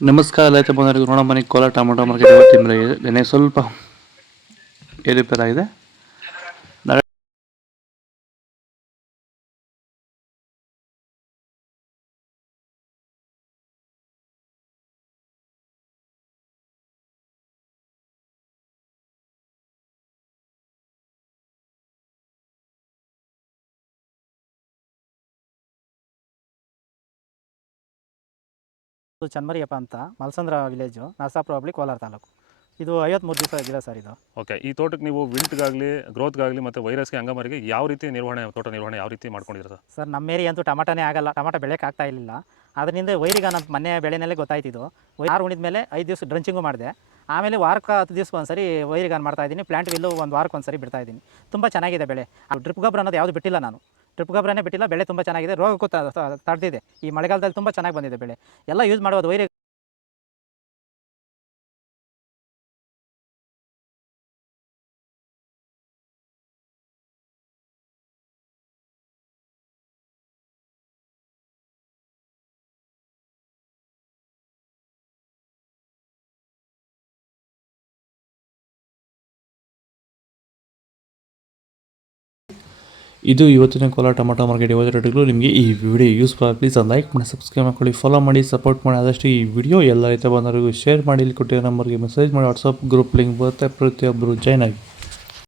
ನಮಸ್ಕಾರ ರೈತ ಬಂದವರಿಗೆ ಋಣಮನೆ ಕೋಲಾರ ಟೊಮೆಟೊ ಮಾರ್ಕೆಟ್ ಇವತ್ತಿನ ಬೆಲೆ ಸ್ವಲ್ಪ ಏರುಪೇರಾಗಿದೆ. ಚನ್ಮರಿಯಪ್ಪ ಅಂತ ಮಲ್ಸಂದ್ರ ವಿಲೇಜು ನರಸಾಪುರ ಹೋಬಳಿ ಕೋಲಾರ ತಾಲೂಕು. ಇದು 53 ದಿವಸ ಗಿಡ ಸರ್ ಇದು. ಓಕೆ, ಈ ತೋಟಕ್ಕೆ ನೀವು ವಿಲ್ಟ್ಗಾಗಲಿ ಗ್ರೋತ್ಗಾಗಲಿ ಮತ್ತು ವೈರಸ್ಗೆ ಅಂಗಮಾರಿಗೆ ಯಾವ ರೀತಿ ತೋಟ ನಿರ್ವಹಣೆ ಯಾವ ರೀತಿ ಮಾಡ್ಕೊಂಡಿದ್ದೀರಾ ಸರ್? ಸರ್ ನಮ್ಮ ಏರಿಯಾ ಅಂತೂ ಟಮಾಟನೇ ಆಗಲ್ಲ, ಟಮಾಟ ಬೆಳೆಯೋಕೆ ಆಗ್ತಾ ಇರಲಿಲ್ಲ. ಅದರಿಂದ ವೈರಿಗ ನಮ್ಮ ಮನೆ ಬೆಳೆನಲ್ಲೇ ಗೊತ್ತಾಯ್ತಿದ್ದು. ಯಾರು ಉಣಿದ ಮೇಲೆ 5 ದಿವಸ ಡ್ರಂಚಿಂಗು ಮಾಡಿದೆ. ಆಮೇಲೆ ವಾರಕ್ಕೆ 10 ದಿವಸಕ್ಕೆ ಒಂದ್ಸರಿ ವೈರಿಗಾನ್ ಮಾಡ್ತಾಯಿದ್ದೀನಿ. ಪ್ಲಾಂಟ್ ವಿಲ್ಲು ಒಂದು ವಾರಕ್ಕೆ ಒಂದ್ಸರಿ ಬಿಡ್ತಾಯಿದ್ದೀನಿ. ತುಂಬ ಚೆನ್ನಾಗಿದೆ ಬೆಳೆ. ಡ್ರಿಪ್ ಗೊಬ್ಬರ ಅನ್ನೋದು ಯಾವುದು ಬಿಟ್ಟಿಲ್ಲ ನಾನು. ಡ್ರಿಪ್ ಗೊಬ್ಬರನೇ ಬಿಟ್ಟಿಲ್ಲ. ಬೆಳೆ ತುಂಬ ಚೆನ್ನಾಗಿದೆ. ರೋಗಕ್ಕೂ ತಡೆದಿದೆ. ಈ ಮಳೆಗಾಲದಲ್ಲಿ ತುಂಬ ಚೆನ್ನಾಗಿ ಬಂದಿದೆ ಬೆಳೆ. ಎಲ್ಲ ಯೂಸ್ ಮಾಡೋದು ವೈರಿ. ಇದು ಇವತ್ತಿನ ಕೋಲಾರ ಟೊಮೆಟೊ ಮಾರ್ಕೆಟ್ ಇವತ್ತು ರೇಟ್ಗಳು. ನಿಮಗೆ ಈ ವಿಡಿಯೋ ಯೂಸ್ಫುಲ್ ಪ್ಲೀಸ್ ಲೈಕ್ ಮಾಡಿ, ಸಬ್ಸ್ಕ್ರೈಬ್ ಮಾಡ್ಕೊಳ್ಳಿ, ಫಾಲೋ ಮಾಡಿ, ಸಪೋರ್ಟ್ ಮಾಡಿ. ಆದಷ್ಟು ಈ ವಿಡಿಯೋ ಎಲ್ಲ ರೈತ ಬಂದವರಿಗೂ ಶೇರ್ ಮಾಡಿ. ಇಲ್ಲಿ ಕೊಟ್ಟಿರೋ ನಂಬರ್ಗೆ ಮೆಸೇಜ್ ಮಾಡಿ. ವಾಟ್ಸಪ್ ಗ್ರೂಪ್ ಲಿಂಕ್ ಬರುತ್ತೆ, ಪ್ರತಿಯೊಬ್ಬರು ಜಾಯ್ನ್ ಆಗಿ.